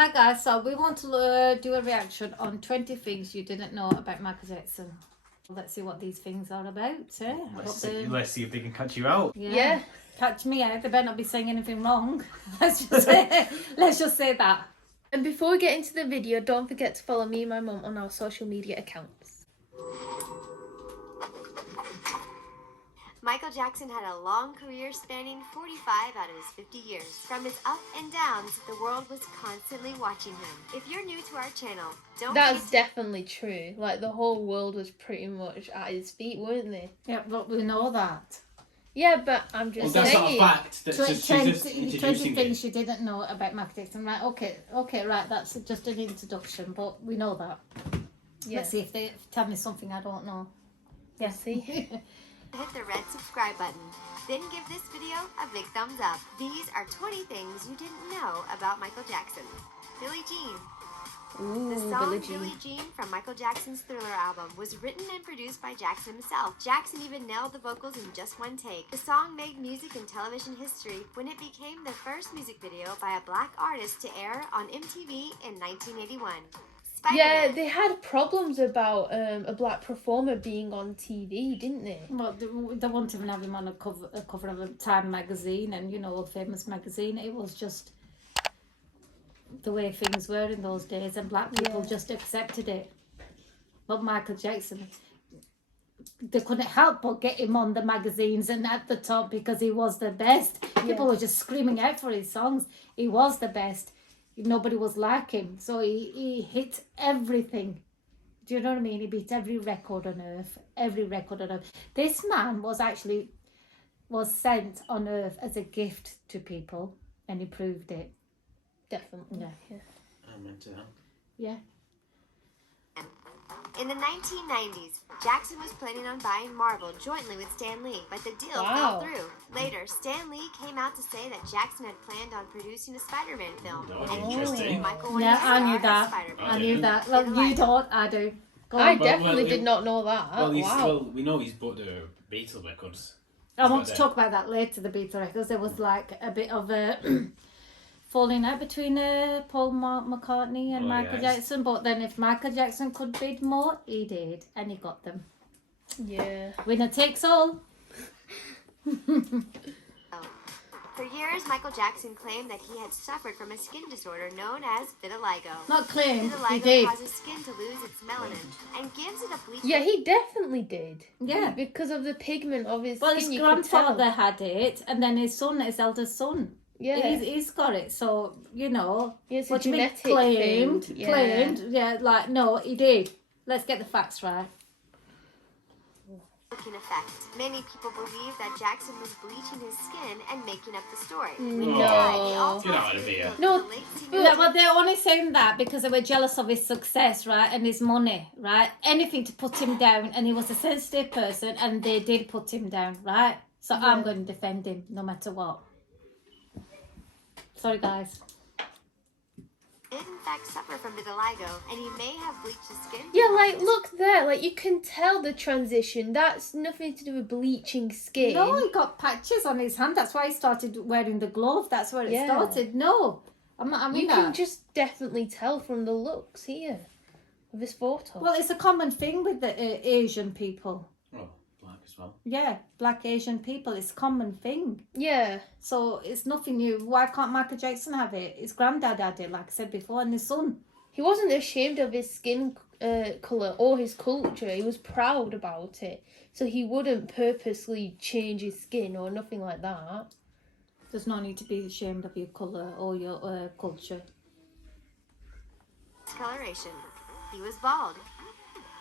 Hi guys, so we want to do a reaction on 20 things you didn't know about Michael Jackson. Let's see what these things are about. Let's see if they can catch you out. Yeah. Catch me out. They better not be saying anything wrong. let's just say that. And before we get into the video, don't forget to follow me and my mum on our social media accounts. Michael Jackson had a long career spanning 45 out of his 50 years. From his up and downs, the world was constantly watching him. If you're new to our channel, don't That's definitely true. Like, the whole world was pretty much at his feet, weren't they? Yeah, but we know that. Yeah, but I'm just that's saying. not a fact. That's just, she's just 20 introducing things you didn't know about Michael Jackson. Right, okay, right, that's just an introduction, but we know that. Yeah. Let's see if they tell me something I don't know. Yeah, see? hit the red subscribe button. Then give this video a big thumbs up. These are 20 things you didn't know about Michael Jackson. Billie Jean. Ooh, The song Billie Jean. Billie Jean from Michael Jackson's Thriller album was written and produced by Jackson himself. Jackson even nailed the vocals in just one take. The song made music and television history when it became the first music video by a black artist to air on MTV in 1981. Yeah, they had problems about a black performer being on TV, didn't they? Well, they won't even have him on a cover of a Time magazine and, a famous magazine. It was just the way things were in those days, and black people just accepted it. But Michael Jackson, they couldn't help but get him on the magazines and at the top because he was the best. People were just screaming out for his songs. He was the best. Nobody was like him, so he hit everything. Do you know what I mean? He beat every record on earth. This man was sent on earth as a gift to people, and he proved it. Definitely. Yeah. I'm into that. Yeah. In the 1990s, Jackson was planning on buying Marvel jointly with Stan Lee, but the deal fell through. Later, Stan Lee came out to say that Jackson had planned on producing a Spider-Man film. Interesting. Michael wanted Yeah, to I star knew as that. Spider-Man. I knew that. Well, you don't. I do. Go on. I definitely did not know that. Well, Wow. we know he's bought the Beatles records. I want to talk about that later, the Beatles records. There was like a bit of a falling out between Paul McCartney and Michael Jackson. But then if Michael Jackson could bid more, he did. And he got them. Yeah. Winner takes all. For years, Michael Jackson claimed that he had suffered from a skin disorder known as vitiligo. Not claimed, he Vitiligo did. causes skin to lose its melanin and gives it a bleached... Yeah, he definitely did. Yeah. Because of the pigment of his Well, skin, his you could tell. grandfather had it, and then his eldest son. Yeah. He's got it, so, It's a what do you mean genetic claimed? thing. Claimed, no, he did. Let's get the facts right. effect. Many people believe that Jackson was bleaching his skin and making up the story. No. Get out of here. No. Yeah, well, they're only saying that because they were jealous of his success, right, and his money, right? Anything to put him down, and he was a sensitive person, and they did put him down, right? So I'm going to defend him no matter what. Sorry, guys. Did in fact suffer from vitiligo, and he may have bleached his skin. Yeah, like, look there. Like, you can tell the transition. That's nothing to do with bleaching skin. No, he got patches on his hand. That's why he started wearing the glove. That's where it started. No, I mean you can just definitely tell from the looks here of his photo. Well, it's a common thing with the Asian people. Oh, black as well. Yeah, black Asian people. It's a common thing. Yeah. So it's nothing new. Why can't Michael Jackson have it? His granddad had it, like I said before, and his son. He wasn't ashamed of his skin colour or his culture. He was proud about it. So he wouldn't purposely change his skin or nothing like that. There's no need to be ashamed of your colour or your culture. Discoloration. He was bald.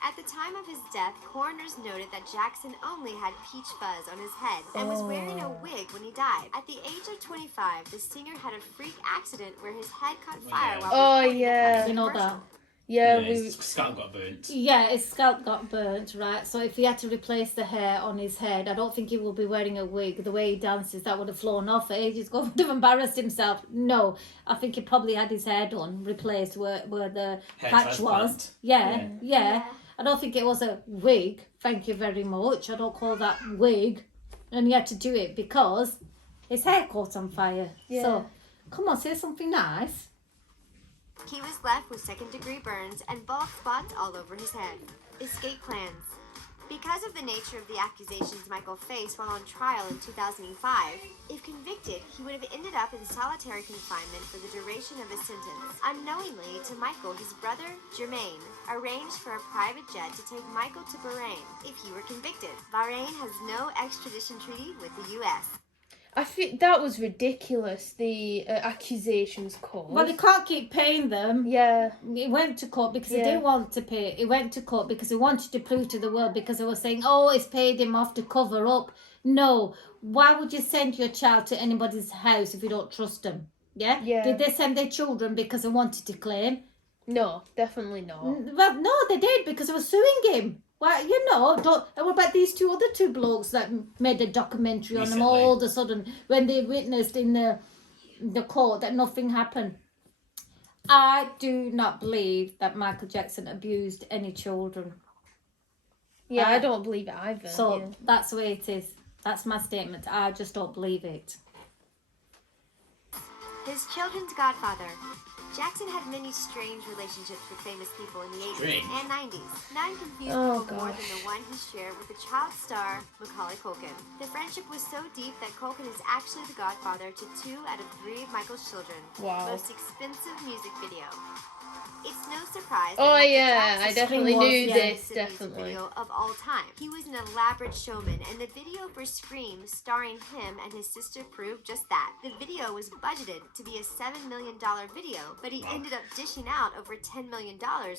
At the time of his death, coroners noted that Jackson only had peach fuzz on his head and was wearing a wig when he died. At the age of 25, the singer had a freak accident where his head caught fire while You know that. Yeah, his scalp got burnt. Yeah, his scalp got burnt, right? So if he had to replace the hair on his head, I don't think he will be wearing a wig. The way he dances, that would have flown off ages ago. Would have embarrassed himself. No, I think he probably had his hair done, replaced where the Hair patch was. transplant. Yeah. I don't think it was a wig. Thank you very much. I don't call that wig. And he had to do it because his hair caught on fire. Yeah. So, come on, say something nice. He was left with second-degree burns and bald spots all over his head. Escape plans. Because of the nature of the accusations Michael faced while on trial in 2005, if convicted, he would have ended up in solitary confinement for the duration of his sentence. Unknowingly to Michael, his brother, Jermaine, arranged for a private jet to take Michael to Bahrain if he were convicted. Bahrain has no extradition treaty with the U.S. I think that was ridiculous, the accusations caused. Well, he can't keep paying them. Yeah. He went to court because he Yeah. didn't want to pay. He went to court because he wanted to prove to the world, because they were saying, oh, he's paid him off to cover up. No. Why would you send your child to anybody's house if you don't trust them? Yeah? Yeah. Did they send their children because they wanted to claim? No, definitely not. Well, no, they did, because they were suing him. Well, you know, and what about these other two blokes that made a documentary on him all of a sudden when they witnessed in the court that nothing happened? I do not believe that Michael Jackson abused any children. Yeah, I don't believe it either. So yeah. that's the way it is. That's my statement. I just don't believe it. His children's godfather. Jackson had many strange relationships with famous people in the 80s Strange. and 90s. None confused Oh, people more gosh. than the one he shared with the child star Macaulay Culkin. The friendship was so deep that Culkin is actually the godfather to 2 out of 3 of Michael's children. Wow. Most expensive music video. It's no surprise that Oh, Michael yeah, Jackson I definitely was, knew yeah. this, music definitely. video of all time. He was an elaborate showman, and the video for Scream starring him and his sister proved just that. The video was budgeted to be a $7 million video, but he ended up dishing out over $10 million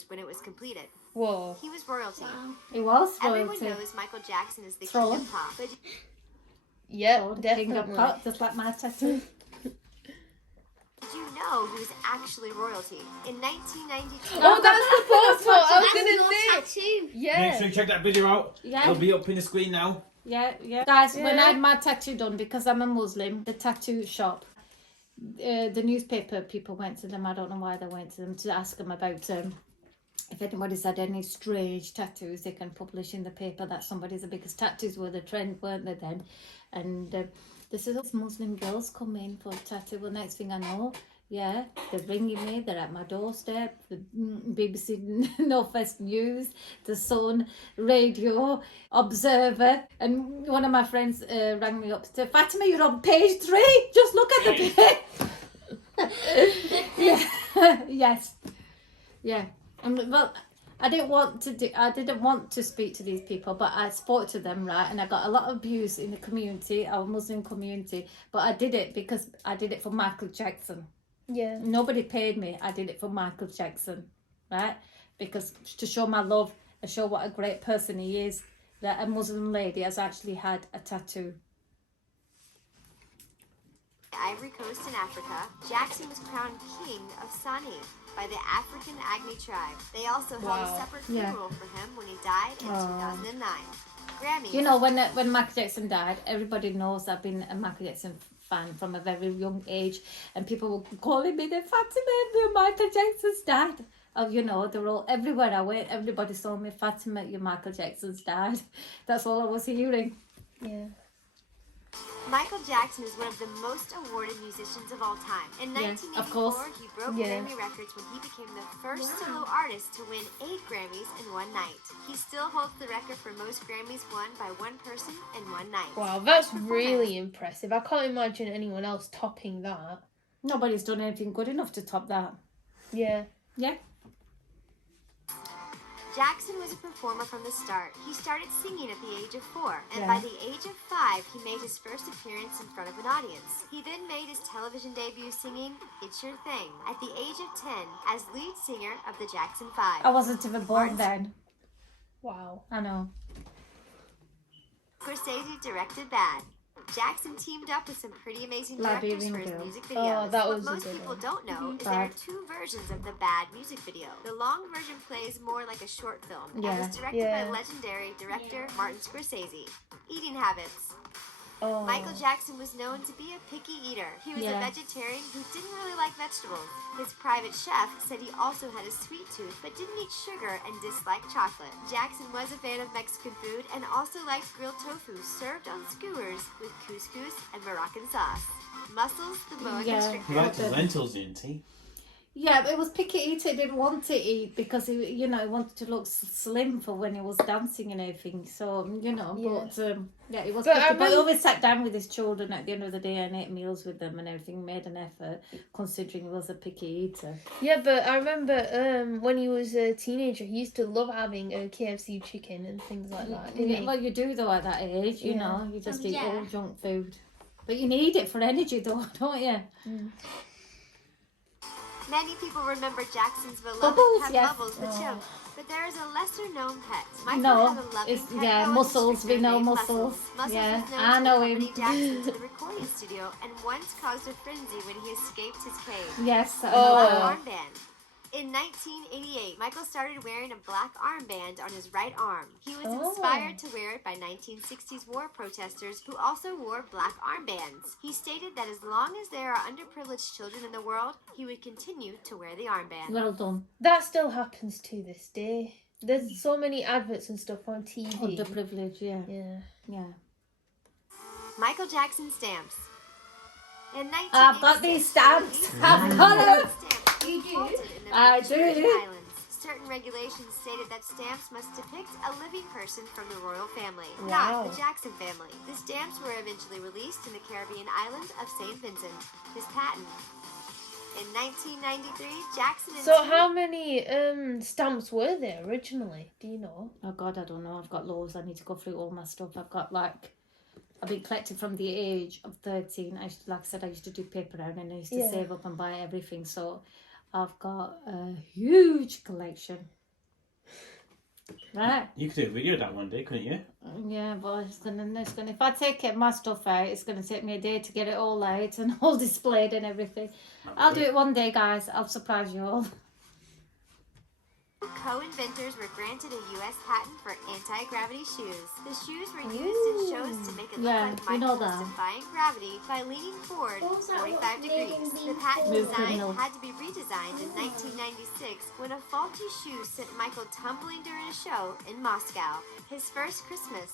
when it was completed. Whoa. He was royalty. He was Everyone royalty. knows Michael Jackson is the Throne. king of pop, but Yep, Oh, the definitely. king of pop, just like my tattoo. did you know he was actually royalty? In 1992, Oh, that's the first one I was That's going your to say. tattoo. Make Yeah. sure you check that video out. Yeah. It'll be up in the screen now. Yeah. Guys, when Yeah. I had my tattoo done, because I'm a Muslim, the tattoo shop, the newspaper people went to them. I don't know why they went to them, to ask them about if anybody's had any strange tattoos they can publish in the paper that somebody's the biggest tattoos were the trend, weren't they then? And this is us Muslim girls come in for a tattoo. Well, next thing I know, yeah, they're ringing me. They're at my doorstep. The BBC Northwest News, The Sun, Radio, Observer, and one of my friends rang me up to say, Fatima, you're on page 3. Just look at the page. Yeah. Yes. Yeah. Well, I didn't want to speak to these people, but I spoke to them, right? And I got a lot of abuse in the community, our Muslim community. But I did it because I did it for Michael Jackson. Yeah. Nobody paid me. I did it for Michael Jackson, right? Because to show my love and show what a great person he is, that a Muslim lady has actually had a tattoo. Ivory Coast in Africa, Jackson was crowned king of Sani by the African Agni tribe. They also held Wow. a separate Yeah. funeral for him when he died in 2009. Grammys. You know, when Michael Jackson died, everybody knows I've been a Michael Jackson fan from a very young age, and people were calling me, "The Fatima, Michael Jackson's died." Oh, you know, they were all everywhere I went. Everybody saw me, "Fatima, your Michael Jackson's died." That's all I was hearing. Yeah. Michael Jackson is one of the most awarded musicians of all time. In Yeah, 1984, of course. he broke Yeah. Grammy records when he became the first solo artist to win 8 Grammys in one night. He still holds the record for most Grammys won by one person in one night. Wow, that's really impressive. I can't imagine anyone else topping that. Nobody's done anything good enough to top that. Yeah. Yeah. Jackson was a performer from the start. He started singing at the age of 4, and Yeah. by the age of 5, he made his first appearance in front of an audience. He then made his television debut singing It's Your Thing at the age of 10 as lead singer of the Jackson 5. I wasn't even born then. Wow. I know. Scorsese directed Bad. Jackson teamed up with some pretty amazing Liberian directors for his Girl. music Oh, videos. that What was a most good people one. don't know is there are Bad. 2 versions of the Bad music video. The long version plays more like a short film and Yeah. was directed Yeah. by legendary director Martin Scorsese. Eating habits. Oh. Michael Jackson was known to be a picky eater. He was Yeah. a vegetarian who didn't really like vegetables. His private chef said he also had a sweet tooth but didn't eat sugar and disliked chocolate. Jackson was a fan of Mexican food and also liked grilled tofu served on skewers with couscous and Moroccan sauce. Muscles, the boa Yeah. He constrictor. liked his lentils, didn't he? Yeah, but it was picky eater. He didn't want to eat because he wanted to look slim for when he was dancing and everything. So but he was But picky. I But he remember- always sat down with his children at the end of the day and ate meals with them and everything. Made an effort, considering he was a picky eater. Yeah, but I remember when he was a teenager, he used to love having KFC chicken and things like that, didn't he? Well, you do though at that age. You Yeah. know, you just eat Yeah. all junk food. But you need it for energy, though, don't you? Many people remember Jackson's beloved Bubbles, pet yes. Bubbles the chimp, but there is a lesser-known pet. Michael No, had a loving it's pet dog Muscles. We instructor know named Muscles. Muscles Yeah, was known I to know accompany him. Jackson to the recording studio and once caused a frenzy when he escaped his cage. Yes. I A know black that. armband. In 1988, Michael started wearing a black armband on his right arm. He was inspired to wear it by 1960s war protesters who also wore black armbands. He stated that as long as there are underprivileged children in the world, he would continue to wear the armband. Well done. That still happens to this day. There's so many adverts and stuff on TV. Underprivileged, yeah. Yeah. Michael Jackson stamps. In 1986, I've got these stamps. I've got them. Stamps You do? halted in the I British Virgin do. Islands. Certain regulations stated that stamps must depict a living person from the royal family, Wow. not the Jackson family. The stamps were eventually released in the Caribbean island of St. Vincent. His patent. In 1993, Jackson and So how many stamps were there originally? Do you know? Oh God, I don't know. I've got loads. I need to go through all my stuff. I've been collecting from the age of 13. Like I said, I used to do paper round and I used to Yeah. save up and buy everything. So I've got a huge collection. Right. You could do a video of that one day, couldn't you? Yeah, but it's gonna. If I take my stuff out, it's gonna take me a day to get it all out and all displayed and everything. I'll do it one day, guys. I'll surprise you all. co-inventors were granted a U.S. patent for anti-gravity shoes. The shoes were used in shows to make it look Yeah, like we know Michael was that. defying gravity by leaning forward What was that 45 one? degrees. The Maybe patent Move design criminal. had to be redesigned in 1996 when a faulty shoe sent Michael tumbling during a show in Moscow. His first Christmas.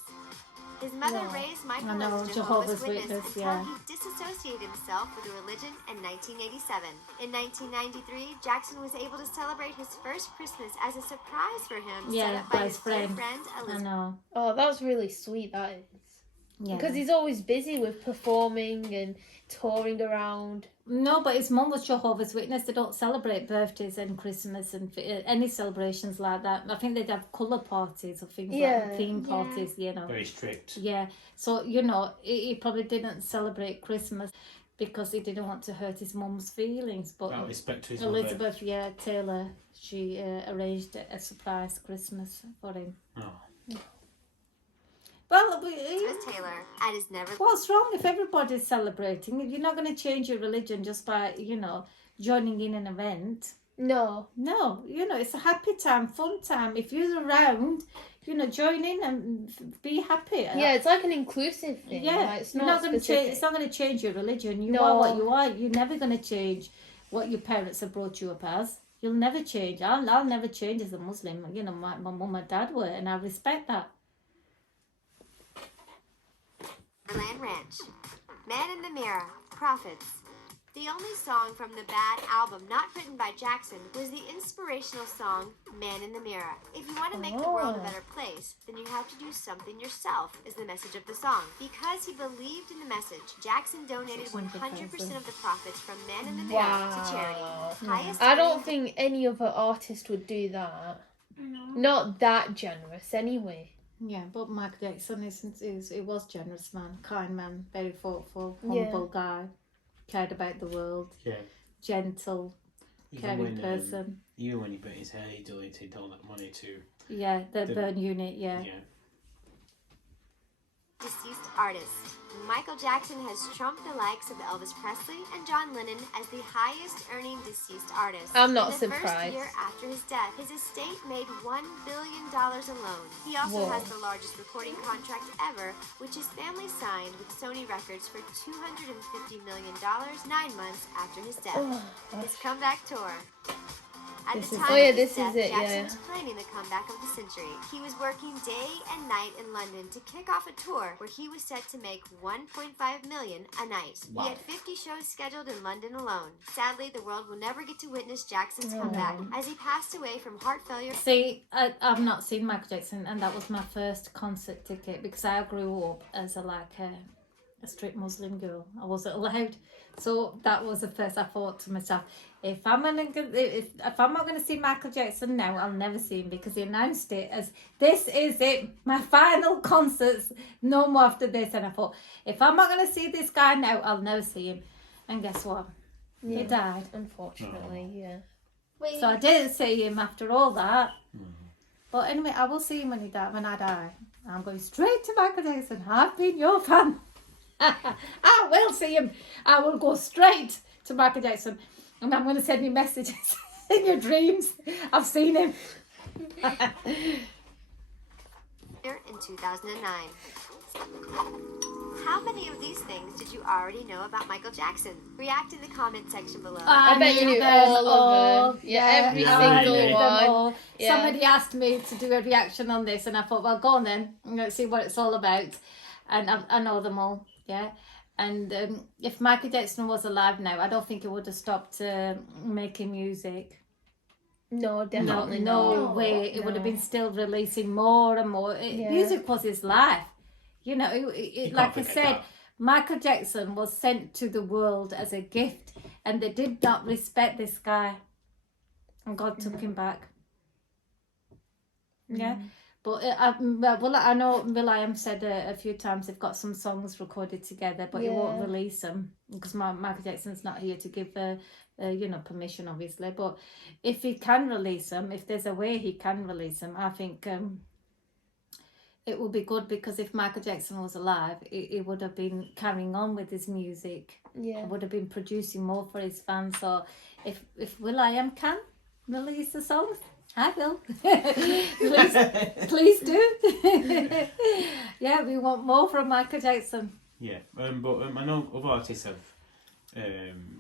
His mother No. raised Michael I know, as a Jehovah's Jehovah's Witness Witness, until yeah. he disassociated himself with the religion in 1987. In 1993, Jackson was able to celebrate his first Christmas as a surprise for him, set Yeah, up by by his his dear friend. friend I Elizabeth. know. Oh, that's really sweet, that is. Yeah. Because he's always busy with performing and touring around. No, but his mum was Jehovah's Witness. They don't celebrate birthdays and Christmas and any celebrations like that. I think they'd have colour parties or things Yeah, like theme yeah. parties, you know. Very strict. Yeah. So, he probably didn't celebrate Christmas because he didn't want to hurt his mum's feelings. But Out of respect to his mother. Elizabeth, Taylor, she arranged a surprise Christmas for him. Oh. Well, Elizabeth Taylor at his never. what's wrong if everybody's celebrating? You're not going to change your religion just by, joining in an event. No. No, it's a happy time, fun time. If you're around, join in and be happy. Yeah, it's like an inclusive thing. Yeah, like, it's you're not going to change. specific. It's not going to change your religion. You No. are what you are. You're never going to change what your parents have brought you up as. You'll never change. I'll never change as a Muslim. My mum and dad were, and I respect that. Land Ranch. Man in the Mirror. Prophets. The only song from the Bad album not written by Jackson was the inspirational song Man in the Mirror. If you want to make the world a better place, then you have to do something yourself, is the message of the song. Because he believed in the message, Jackson donated 100% of the profits from Man in the Mirror to charity. Highest I don't earning- think any other artist would do that. No. Not that generous, anyway. Yeah, but Michael Jackson he was generous man, kind man, very thoughtful, Yeah. humble guy, cared about the world, Yeah. gentle, caring person. Even when he burnt his hair, he donated all that money to. Yeah, the The- burn unit. Yeah. Deceased artist. Michael Jackson has trumped the likes of Elvis Presley and John Lennon as the highest earning deceased artist. I'm not In the surprised. first year after his death, his estate made $1 billion alone. He also Whoa. has the largest recording contract ever, which his family signed with Sony Records for $250 million 9 months after his death. Oh, His comeback tour. At This the is time it. Oh, yeah, of his this death, is it, Jackson yeah. was planning the comeback of the century. He was working day and night in London to kick off a tour where he was set to make 1.5 million a night. Wow. He had 50 shows scheduled in London alone. Sadly, the world will never get to witness Jackson's No. comeback as he passed away from heart failure. See, I've not seen Michael Jackson, and that was my first concert ticket because I grew up as a strict Muslim girl. I wasn't allowed, so that was the first I thought to myself: if I'm not going to see Michael Jackson now, I'll never see him because he announced it as this is it, my final concerts, no more after this. And I thought, if I'm not going to see this guy now, I'll never see him. And guess what? Yeah. He died. Unfortunately, yeah. So I didn't see him after all that. But anyway, I will see him when I die. I'm going straight to Michael Jackson. I've been your fan. I will see him. I will go straight to Michael Jackson. And I'm going to send you messages in your dreams. I've seen him. In 2009. How many of these things did you already know about Michael Jackson? React in the comment section below. I bet you knew all of them. Yeah, every I single knew one. Yeah. Somebody asked me to do a reaction on this, and I thought, well, go on then. I'm going to see what it's all about. And I know them all, yeah. And if Michael Jackson was alive now, I don't think he would have stopped making music. No, definitely No not. way. It would have been still releasing more and more. Yeah. Music was his life. You know, You like I can't said, forget that. Michael Jackson was sent to the world as a gift, and they did not respect this guy. And God took him back. Yeah. But I know Will.i.am said a few times they've got some songs recorded together, but he won't Yeah. release them because Michael Jackson's not here to give permission, obviously. But if he can release them, if there's a way he can release them, I think it would be good, because if Michael Jackson was alive, he would have been carrying on with his music. Yeah. Would have been producing more for his fans. So if Will.i.am can release the songs, I will. please do. Yeah, we want more from Michael Jackson. Yeah, but I know other artists have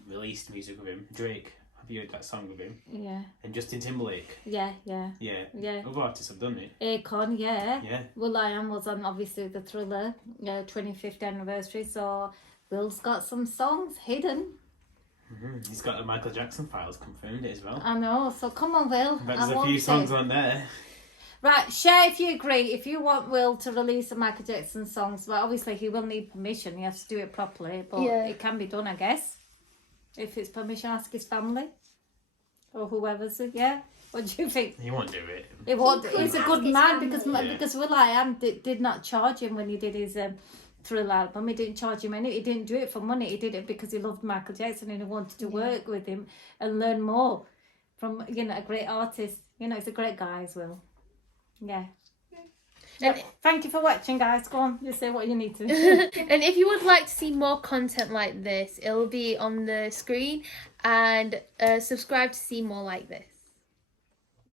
released music with him. Drake, have you heard that song with him? Yeah. And Justin Timberlake. Yeah. Yeah. Yeah. Other artists have done it. Akon, yeah. Yeah. Will.i.am was on obviously the Thriller 25th anniversary, so Will's got some songs hidden. He's got the Michael Jackson files, confirmed it as well. I know, so come on, Will. But I there's a want few it. songs on there. Right, share if you agree. If you want Will to release the Michael Jackson songs, well, obviously he will need permission. He has to do it properly, but it can be done, I guess. If it's permission, ask his family or whoever's it. Yeah, what do you think? He won't do it. He won't. could He's a ask good his man family. because Will.i.am did not charge him when he did his Thrill album. He didn't charge him any. He didn't do it for money. He did it because he loved Michael Jackson and he wanted to work with him and learn more from a great artist. He's a great guy as well. Yeah. And, Thank you for watching, guys. Go on, you say what you need to. and if you would like to see more content like this, it'll be on the screen, and subscribe to see more like this.